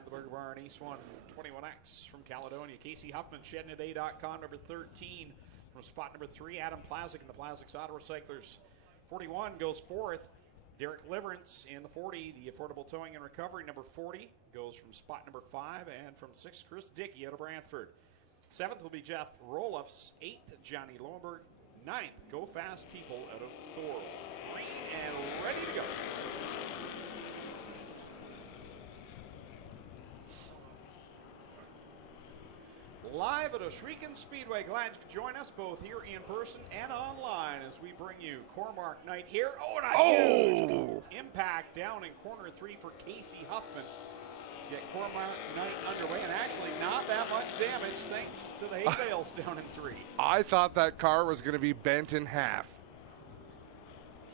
of the Burger Barn, Ace 1, 21X from Caledonia. Casey Huffman, ShedNaday.com, number 13 from spot number 3. Adam Plazik in the Plazik's Auto Recyclers. 41 goes 4th. Derek Liverance in the 40, the Affordable Towing and Recovery, number 40, goes from spot number 5. And from 6, Chris Dickey out of Brantford. 7th will be Jeff Roloffs. 8th, Johnny Lowenberg. 9th, Go Fast Teeple out of Thor. Green and ready to go. Live at Oshwegan Speedway. Glad you could join us both here in person and online as we bring you Cormac Knight here. Oh, and a huge impact down in corner 3 for Casey Huffman. Get Cormac Knight underway, and actually not that much damage thanks to the hay bales down in 3. I thought that car was going to be bent in half.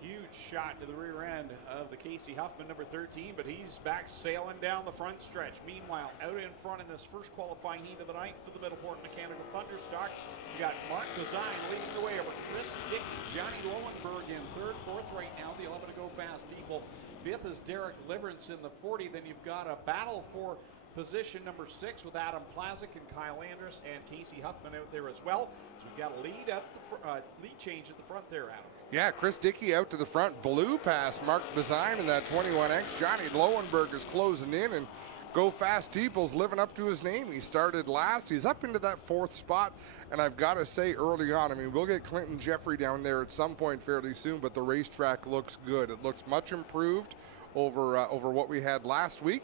Huge shot to the rear end of the Casey Huffman, number 13, but he's back sailing down the front stretch. Meanwhile, out in front in this first qualifying heat of the night for the Middleport Mechanical Thunderstock, you got Mark Design leading the way over Chris Dickey, Johnny Lowenberg in 3rd, 4th right now, the 11 to Go Fast People. 5th is Derek Liverance in the 40. Then you've got a battle for position number 6 with Adam Plazik and Kyle Andrus and Casey Huffman out there as well. So we've got a lead at the lead change at the front there, Adam. Yeah, Chris Dickey out to the front, blew past Mark Design in that 21X. Johnny Lowenberg is closing in, and Go Fast Teeple's living up to his name. He started last. He's up into that 4th spot, and I've got to say early on, I mean, we'll get Clinton Jeffrey down there at some point fairly soon, but the racetrack looks good. It looks much improved over what we had last week.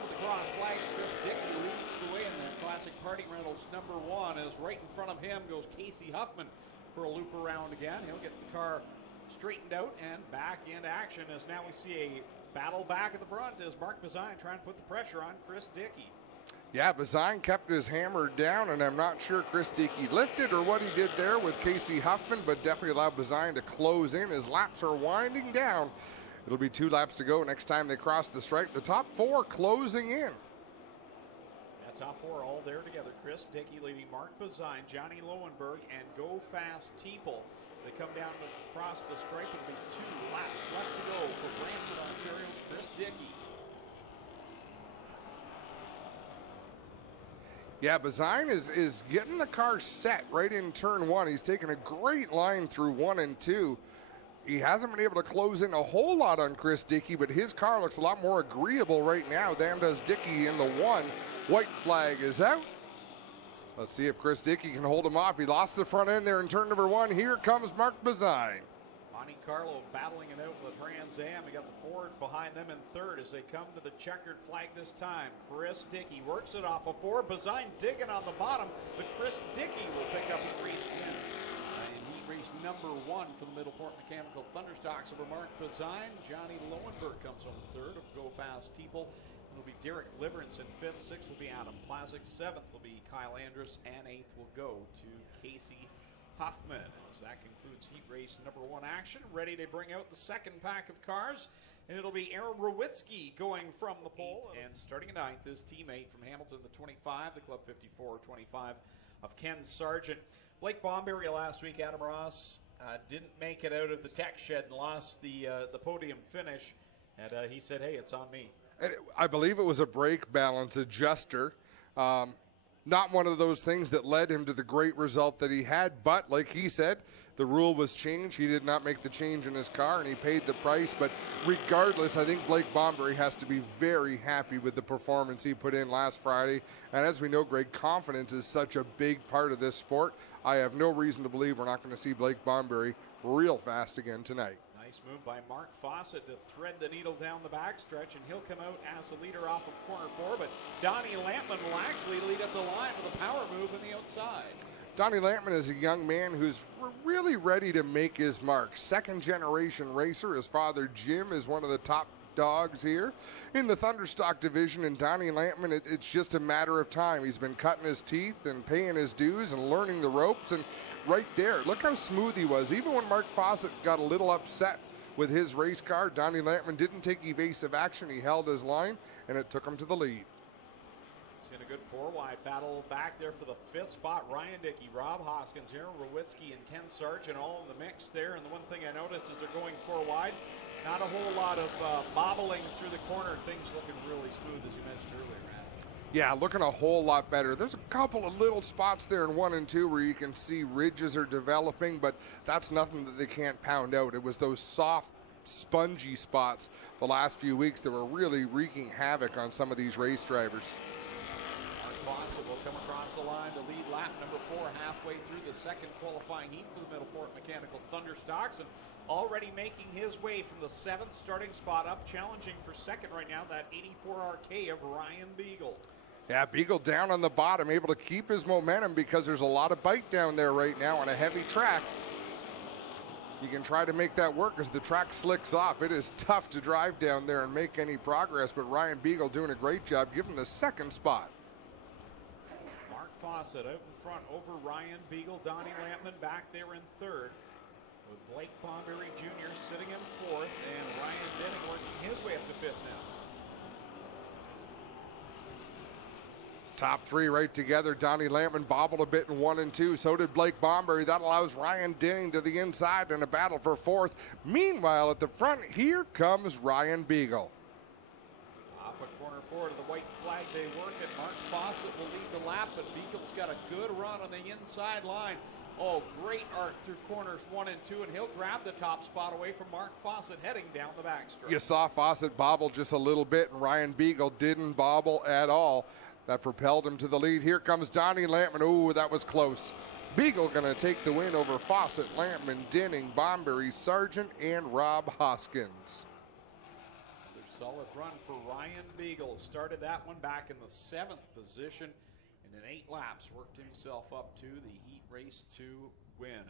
With the cross flags, Chris Dickey leads the way in the Classic Party Rentals. Number 1 is right in front of him goes Casey Huffman for a loop around again. He'll get the car straightened out and back into action as now we see a battle back at the front as Mark Bazine trying to put the pressure on Chris Dickey. Yeah, Bazine kept his hammer down, and I'm not sure Chris Dickey lifted or what he did there with Casey Huffman, but definitely allowed Bazine to close in. His laps are winding down. It'll be 2 laps to go next time they cross the stripe. The top 4 closing in. Top 4 all there together. Chris Dickey leading Mark Bazine, Johnny Lowenberg, and Go Fast Teeple. As they come down across the stripe, it'll be 2 laps left to go for Brantford, Ontario's Chris Dickey. Yeah, Bazine is getting the car set right in turn 1. He's taking a great line through 1 and 2. He hasn't been able to close in a whole lot on Chris Dickey, but his car looks a lot more agreeable right now than does Dickey in the 1. White flag is out. Let's see if Chris Dickey can hold him off. He lost the front end there in turn number 1. Here comes Mark Bazine. Monte Carlo battling it out with Trans Am. We got the Ford behind them in 3rd as they come to the checkered flag this time. Chris Dickey works it off a 4. Bazine digging on the bottom, but Chris Dickey will pick up a race win. And he raced number 1 for the Middleport Mechanical Thunderstocks over Mark Bazine. Johnny Lowenberg comes on 3rd of Go Fast Teeple. Will be Derek Liverance in 5th. 6th will be Adam Plazik. 7th will be Kyle Andrus, and 8th will go to Casey Huffman. As that concludes heat race number 1 action. Ready to bring out the second pack of cars, and it'll be Aaron Rowitsky going from the pole. And starting at 9th, his teammate from Hamilton, the 25, the Club 54-25 of Ken Sargent. Blake Bomberry last week, Adam Ross didn't make it out of the tech shed and lost the podium finish, and he said, hey, it's on me. I believe it was a brake balance adjuster. Not one of those things that led him to the great result that he had, but like he said, the rule was changed. He did not make the change in his car, and he paid the price. But regardless, I think Blake Bomberry has to be very happy with the performance he put in last Friday. And as we know, Greg, confidence is such a big part of this sport. I have no reason to believe we're not going to see Blake Bomberry real fast again tonight. Nice move by Mark Fawcett to thread the needle down the backstretch, and he'll come out as a leader off of corner 4, but Donnie Lampman will actually lead up the line with a power move on the outside. Donnie Lampman is a young man who's really ready to make his mark. Second-generation racer. His father, Jim, is one of the top dogs here in the Thunderstock division, and Donnie Lampman, it's just a matter of time. He's been cutting his teeth and paying his dues and learning the ropes, and right there, look how smooth he was. Even when Mark Fawcett got a little upset with his race car, Donnie Lampman didn't take evasive action. He held his line, and it took him to the lead. In a good four-wide battle back there for the fifth spot. Ryan Dickey, Rob Hoskins, Aaron Rowitsky, and Ken Sargent all in the mix there. And the one thing I noticed is they're going four-wide. Not a whole lot of bobbling through the corner. Things looking really smooth, as you mentioned earlier, Rand. Yeah, looking a whole lot better. There's a couple of little spots there in 1 and 2 where you can see ridges are developing, but that's nothing that they can't pound out. It was those soft, spongy spots the last few weeks that were really wreaking havoc on some of these race drivers. Fawcett will come across the line to lead lap number 4 halfway through the second qualifying heat for the Middleport Mechanical Thunderstocks, and already making his way from the 7th starting spot up, challenging for second right now, that 84RK of Ryan Beagle. Yeah, Beagle down on the bottom, able to keep his momentum because there's a lot of bite down there right now on a heavy track. You can try to make that work as the track slicks off. It is tough to drive down there and make any progress, but Ryan Beagle doing a great job, giving the second spot. Fawcett out in front over Ryan Beagle. Donnie Lampman back there in third, with Blake Bomberry Jr. sitting in fourth, and Ryan Denning working his way up to fifth now. Top three right together. Donnie Lampman bobbled a bit in 1 and 2. So did Blake Bomberry. That allows Ryan Denning to the inside in a battle for fourth. Meanwhile, at the front, here comes Ryan Beagle. Off a corner forward of the white flag they work it. Mark Fawcett will lead the lap, but Beagle's got a good run on the inside line. Oh, great arc through corners 1 and 2, and he'll grab the top spot away from Mark Fawcett heading down the backstretch. You saw Fawcett bobble just a little bit, and Ryan Beagle didn't bobble at all. That propelled him to the lead. Here comes Donnie Lampman. Ooh, that was close. Beagle going to take the win over Fawcett, Lampman, Denning, Bomberry, Sargent, and Rob Hoskins. Solid run for Ryan Beagle. Started that one back in the 7th position, and in 8 laps worked himself up to the heat race to win.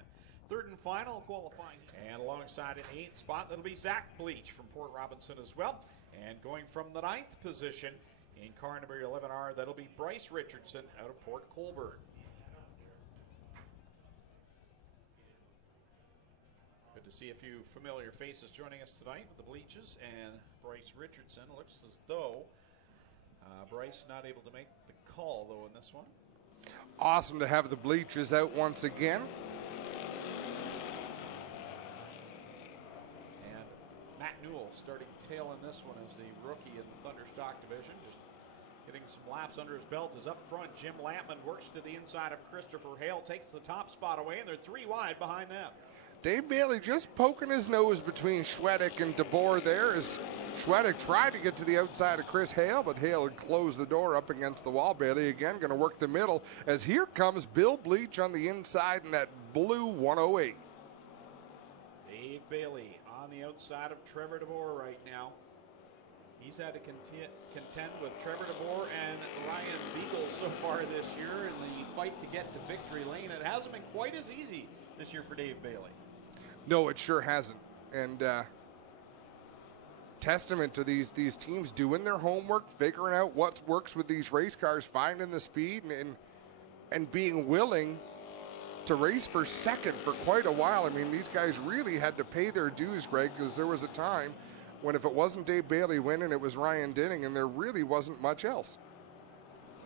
Third and final qualifying. And alongside an 8th spot, that'll be Zach Bleach from Port Robinson as well. And going from the 9th position in car number 11R, that'll be Bryce Richardson out of Port Colborne. Good to see a few familiar faces joining us tonight with the Bleaches and Bryce Richardson. Looks as though Bryce not able to make the call, though, in this one. Awesome to have the Bleaches out once again. And Matt Newell starting tail in this one as the rookie in the Thunderstock division. Just getting some laps under his belt is up front. Jim Lampman works to the inside of Christopher Hale, takes the top spot away, and they're 3 wide behind them. Dave Bailey just poking his nose between Schwedick and DeBoer there as Schwedick tried to get to the outside of Chris Hale, but Hale had closed the door up against the wall. Bailey again going to work the middle as here comes Bill Bleach on the inside in that blue 108. Dave Bailey on the outside of Trevor DeBoer right now. He's had to contend with Trevor DeBoer and Ryan Beagle so far this year in the fight to get to victory lane. It hasn't been quite as easy this year for Dave Bailey. No, it sure hasn't. And testament to these teams doing their homework, figuring out what works with these race cars, finding the speed, and being willing to race for second for quite a while. I mean, these guys really had to pay their dues, Greg, because there was a time when if it wasn't Dave Bailey winning, it was Ryan Denning, and there really wasn't much else.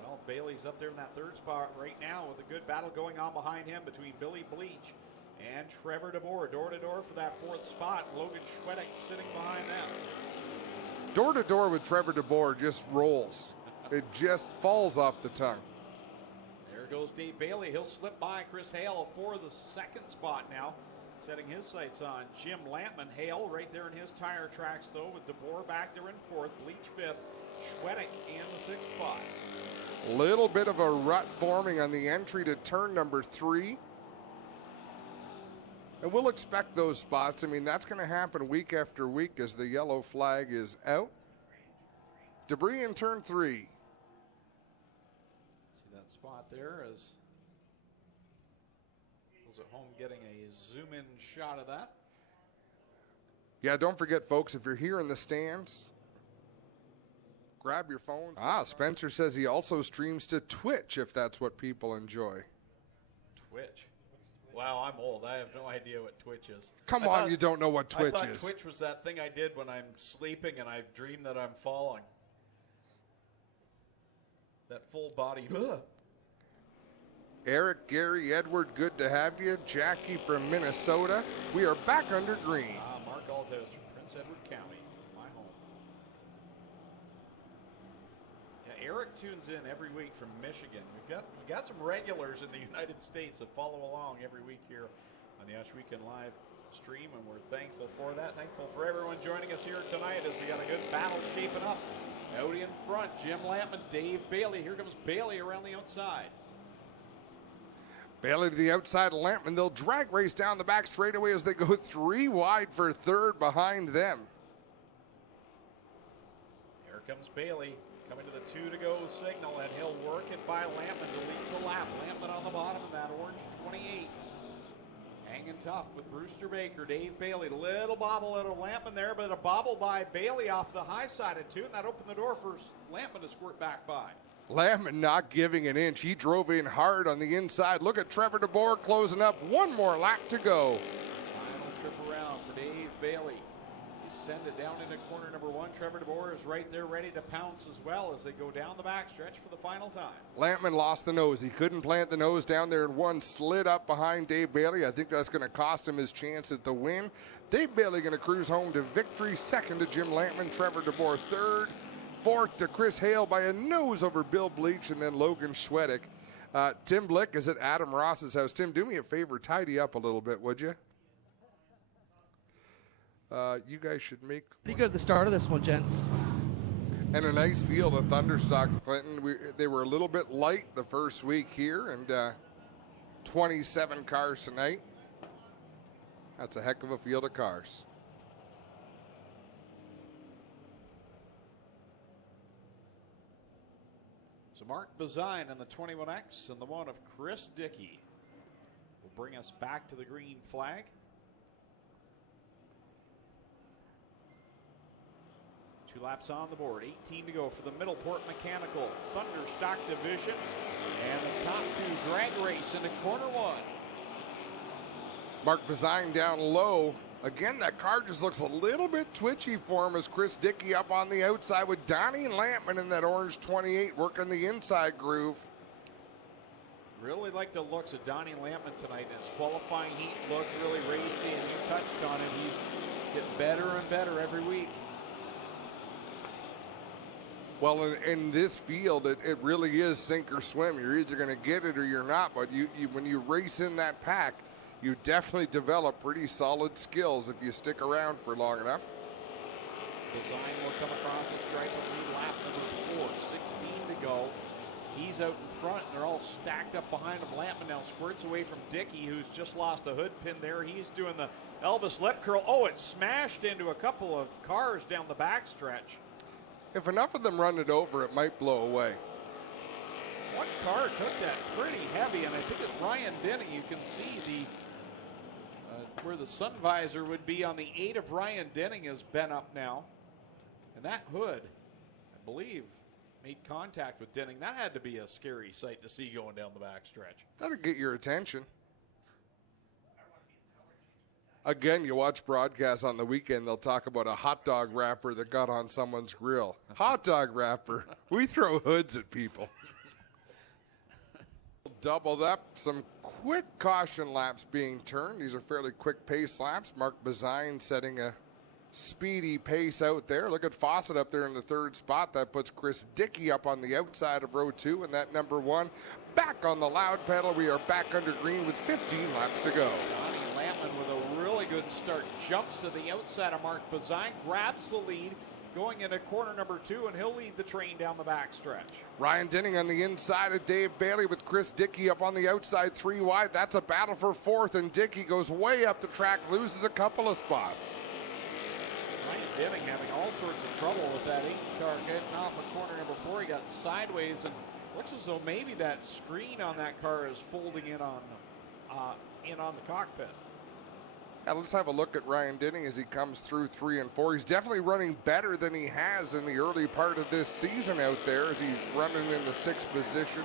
Well, Bailey's up there in that 3rd spot right now with a good battle going on behind him between Billy Bleach and Trevor DeBoer, door to door for that 4th spot. Logan Schwedick sitting behind them. Door to door with Trevor DeBoer just rolls. It just falls off the tongue. There goes Dave Bailey. He'll slip by Chris Hale for the 2nd spot now, setting his sights on Jim Lampman. Hale right there in his tire tracks, though, with DeBoer back there in 4th, Bleach 5th, Schwedick in the 6th spot. Little bit of a rut forming on the entry to turn number 3. And we'll expect those spots. I mean, that's going to happen week after week as the yellow flag is out. Debris in turn 3. See that spot there as was at home getting a zoom-in shot of that. Yeah, don't forget, folks, if you're here in the stands, grab your phones. Spencer says he also streams to Twitch if that's what people enjoy. Twitch? Wow, I'm old. I have no idea what Twitch is. Come on, you don't know what Twitch is. I thought is. Twitch was that thing I did when I'm sleeping and I dream that I'm falling. That full body. Eric, Gary, Edward, good to have you. Jackie from Minnesota. We are back under green. Mark Althouse from Prince Edward County, my home. Yeah, Eric tunes in every week from Michigan. We got some regulars in the United States that follow along every week here on the Ash Weekend Live stream, and we're thankful for that. Thankful for everyone joining us here tonight as we got a good battle shaping up. Out in front, Jim Lampman, Dave Bailey. Here comes Bailey around the outside. Bailey to the outside of Lampman. They'll drag race down the back straightaway as they go 3 wide for third behind them. Here comes Bailey coming to the 2 to go signal, and he'll work it by Lampman to lead the lap. Lampman on the bottom of that orange 28. Hanging tough with Brewster Baker, Dave Bailey. Little bobble out of Lampman there, but a bobble by Bailey off the high side of 2, and that opened the door for Lampman to squirt back by. Lampman not giving an inch. He drove in hard on the inside. Look at Trevor DeBoer closing up. 1 more lap to go. Final trip around for Dave Bailey. They send it down into corner number 1. Trevor DeBoer is right there ready to pounce as well as they go down the backstretch for the final time. Lampman lost the nose. He couldn't plant the nose down there, and 1 slid up behind Dave Bailey. I think that's going to cost him his chance at the win. Dave Bailey going to cruise home to victory. 2nd to Jim Lampman. Trevor DeBoer 3rd. 4th to Chris Hale by a nose over Bill Bleach, and then Logan Schwedick. Tim Blick is at Adam Ross's house. Tim, do me a favor, tidy up a little bit, would you? You guys should make... Pretty good at the start of this one, gents. And a nice field of Thunderstock, Clinton. They were a little bit light the first week here, and 27 cars tonight. That's a heck of a field of cars. So Mark Bazine in the 21X and the one of Chris Dickey will bring us back to the green flag. 2 laps on the board, 18 to go for the Middleport Mechanical Thunderstock division. And the top 2 drag race into corner 1. Mark Bazine down low. Again, that car just looks a little bit twitchy for him as Chris Dickey up on the outside with Donnie Lampman in that orange 28 working the inside groove. Really like the looks of Donnie Lampman tonight. His qualifying heat looked really racy, and you touched on it. He's getting better and better every week. Well, in this field, it really is sink or swim. You're either going to get it or you're not. But when you race in that pack, you definitely develop pretty solid skills if you stick around for long enough. Design will come across the stripe of lead lap number 4, 16 to go. He's out in front, and they're all stacked up behind him. Lampman now squirts away from Dickey, who's just lost a hood pin there. He's doing the Elvis lip curl. Oh, it smashed into a couple of cars down the backstretch. If enough of them run it over, it might blow away. One car took that pretty heavy, and I think it's Ryan Denning. You can see the where the sun visor would be on the 8 of Ryan Denning is bent up now. And that hood, I believe, made contact with Denning. That had to be a scary sight to see going down the backstretch. That'll get your attention. Again, you watch broadcasts on the weekend, they'll talk about a hot dog wrapper that got on someone's grill. Hot dog wrapper. We throw hoods at people. Doubled up, some quick caution laps being turned. These are fairly quick pace laps. Mark Bazine setting a speedy pace out there. Look at Fawcett up there in the 3rd spot. That puts Chris Dickey up on the outside of row 2, and that number 1 back on the loud pedal. We are back under green with 15 laps to go. Donnie Lampman with a really good start. Jumps to the outside of Mark Bazine, grabs the lead, going into corner number 2, and he'll lead the train down the backstretch. Ryan Denning on the inside of Dave Bailey with Chris Dickey up on the outside 3 wide. That's a battle for 4th, and Dickey goes way up the track, loses a couple of spots. Ryan Denning having all sorts of trouble with that 8 car getting off of corner number 4. He got sideways, and looks as though maybe that screen on that car is folding in on the cockpit. Yeah, let's have a look at Ryan Denning as he comes through 3 and 4. He's definitely running better than he has in the early part of this season out there as he's running in the 6th position.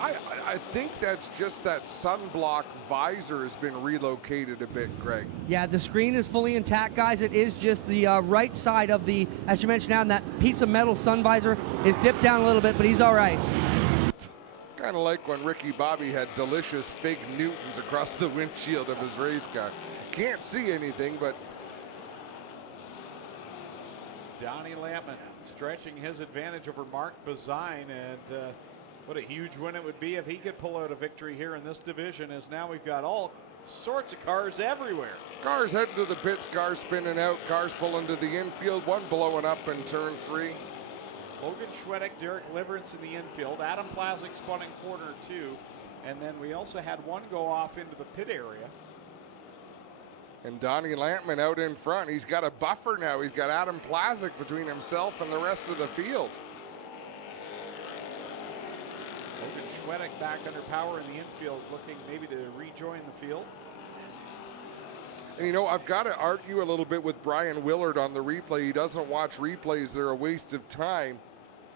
I think that's just that sunblock visor has been relocated a bit, Greg. Yeah, the screen is fully intact, guys. It is just the right side of the, as you mentioned, Adam, that piece of metal sun visor is dipped down a little bit, but he's all right. Kind of like when Ricky Bobby had delicious fig Newtons across the windshield of his race car. Can't see anything, but Donnie Lampman stretching his advantage over Mark Bazine, and what a huge win it would be if he could pull out a victory here in this division, as now we've got all sorts of cars everywhere. Cars heading to the pits, cars spinning out, cars pulling to the infield, one blowing up in turn 3. Logan Schwedick, Derek Liverance in the infield, Adam Plazik spun in corner 2, and then we also had one go off into the pit area. And Donnie Lampman out in front. He's got a buffer now. He's got Adam Plazik between himself and the rest of the field. Logan Schwedick back under power in the infield, looking maybe to rejoin the field. And you know, I've got to argue a little bit with Brian Willard on the replay. He doesn't watch replays. They're a waste of time.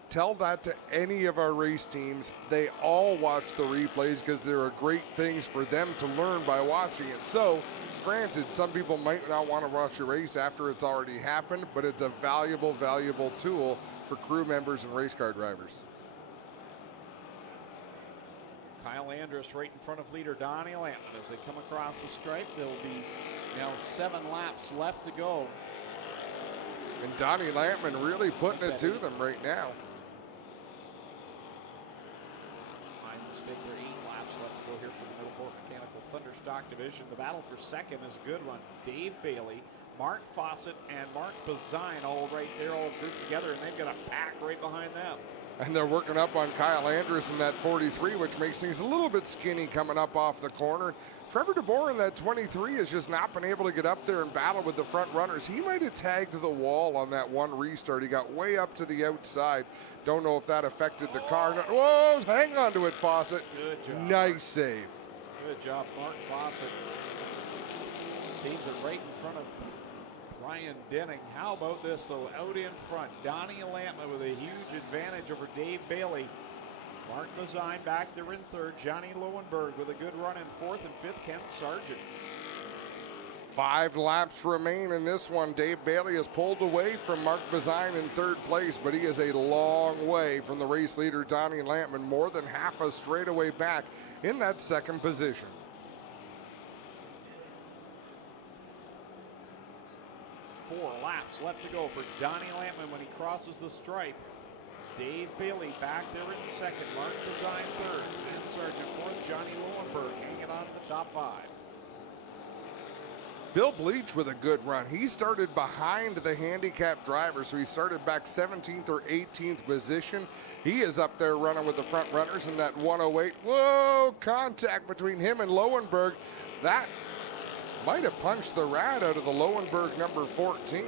Tell that to any of our race teams. They all watch the replays because there are great things for them to learn by watching it. So, granted, some people might not want to watch a race after it's already happened, but it's a valuable, valuable tool for crew members and race car drivers. Kyle Andrus right in front of leader Donnie Lampman as they come across the stripe. There'll be now 7 laps left to go. And Donnie Lampman really putting it to them right now. My mistake, there are 8 laps left to go here for the Middleport Mechanical Thunderstock division. The battle for second is a good one. Dave Bailey, Mark Fawcett, and Mark Bazine all right there, all grouped together, and they've got a pack right behind them. And they're working up on Kyle Andrus in that 43, which makes things a little bit skinny coming up off the corner. Trevor DeBoer in that 23 has just not been able to get up there and battle with the front runners. He might have tagged the wall on that one restart. He got way up to the outside. Don't know if that affected the car. Whoa, hang on to it, Fawcett. Good job. Nice save. Good job, Mark Fawcett. Saves it right in front of Ryan Denning. How about this, though? Out in front, Donnie Lampman with a huge advantage over Dave Bailey. Mark Bazine back there in third. Johnny Lowenberg with a good run in fourth, and fifth, Kent Sargent. 5 laps remain in this one. Dave Bailey has pulled away from Mark Bazine in third place, but he is a long way from the race leader, Donnie Lampman, more than half a straightaway back in that second position. 4 laps left to go for Donnie Lampman when he crosses the stripe. Dave Bailey back there in second. Mark Bazine third. Kent Sargent fourth. Johnny Lowenberg hanging on to the top 5. Bill Bleach with a good run. He started behind the handicap driver, so he started back 17th or 18th position. He is up there running with the front runners in that 108. Whoa, contact between him and Lowenberg. That might have punched the rat out of the Lowenberg number 14.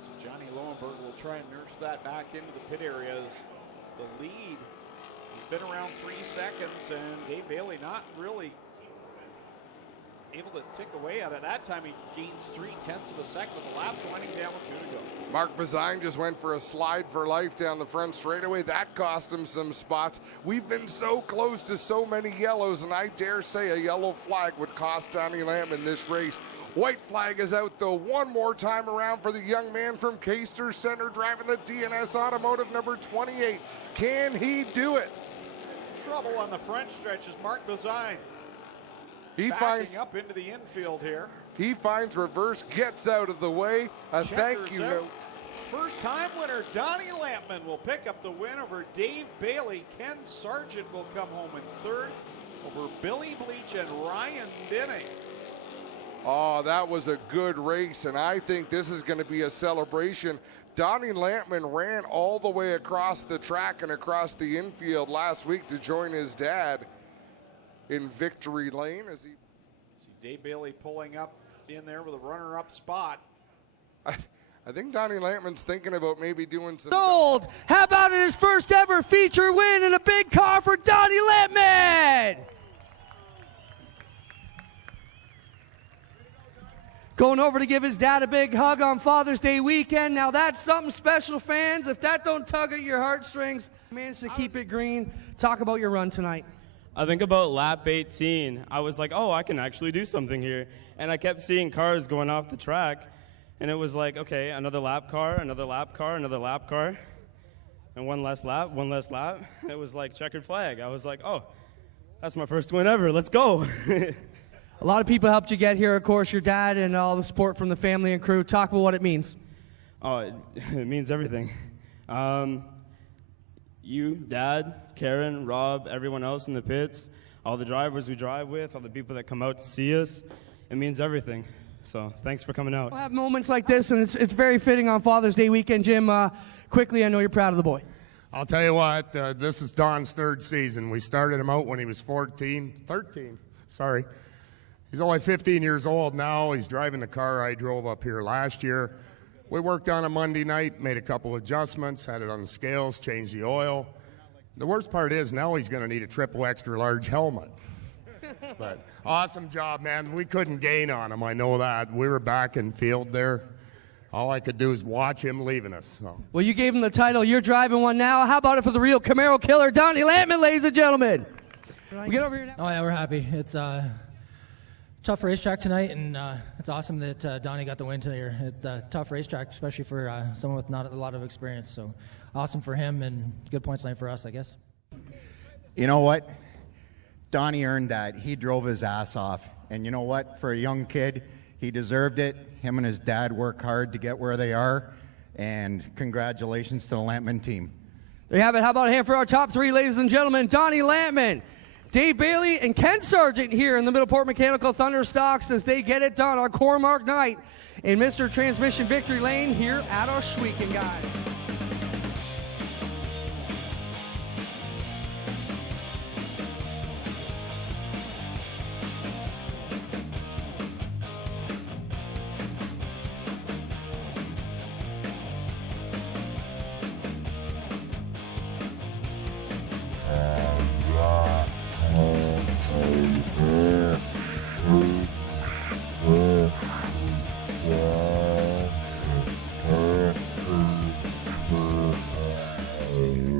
So Johnny Lowenberg will try and nurse that back into the pit area as the lead has been around 3 seconds, and Dave Bailey not really able to tick away at it. That time he gains 0.3 of a second, but the lap's winding down with 2 to go. Mark Bazine just went for a slide for life down the front straightaway. That cost him some spots. We've been so close to so many yellows, and I dare say a yellow flag would cost Donnie Lampman this race. White flag is out, though, one more time around for the young man from Caister Center driving the DNS Automotive number 28. Can he do it? Trouble on the front stretch as Mark Bazine finds up into the infield here. He finds reverse, gets out of the way. A thank you note. First time winner Donnie Lampman will pick up the win over Dave Bailey. Ken Sargent will come home in third over Billy Bleach and Ryan Denning. Oh, that was a good race, and I think this is going to be a celebration. Donnie Lampman ran all the way across the track and across the infield last week to join his dad in victory lane. As he see Dave Bailey pulling up in there with a runner-up spot. I think Donnie Lampman's thinking about maybe doing some Sold. How about it, his first ever feature win in a big car for Donnie Lampman? Going over to give his dad a big hug on Father's Day weekend. Now that's something special, fans. If that don't tug at your heartstrings, managed to keep it green. Talk about your run tonight. I think about lap 18, I was like, oh, I can actually do something here. And I kept seeing cars going off the track, and it was like, okay, another lap car, another lap car, another lap car, and one less lap, one less lap. It was like checkered flag. I was like, oh, that's my first win ever. Let's go. A lot of people helped you get here, of course, your dad and all the support from the family and crew. Talk about what it means. Oh, it means everything. You, Dad, Karen, Rob, everyone else in the pits, all the drivers we drive with, all the people that come out to see us, it means everything. So thanks for coming out. We'll have moments like this, and it's very fitting on Father's Day weekend. Jim, quickly, I know you're proud of the boy. I'll tell you what, this is Don's third season. We started him out when he was 13. He's only 15 years old now. He's driving the car I drove up here last year. We worked on a Monday night, made a couple adjustments, had it on the scales, changed the oil. The worst part is now he's going to need a triple extra large helmet. But awesome job, man. We couldn't gain on him, I know that. We were back in field there. All I could do is watch him leaving us. So. Well, you gave him the title. You're driving one now. How about it for the real Camaro killer, Donnie Lampman, ladies and gentlemen? We get over here now. Oh, yeah, we're happy. It's tough racetrack tonight, and it's awesome that Donnie got the win today. It's a tough racetrack, especially for someone with not a lot of experience. So awesome for him, and good points line for us, I guess. You know what? Donnie earned that. He drove his ass off. And you know what? For a young kid, he deserved it. Him and his dad work hard to get where they are. And congratulations to the Lampman team. There you have it. How about a hand for our top three, ladies and gentlemen? Donnie Lampman, Dave Bailey, and Ken Sargent here in the Middleport Mechanical Thunderstocks as they get it done on Cormark night in Mr. Transmission Victory Lane here at Oshweeken, guys.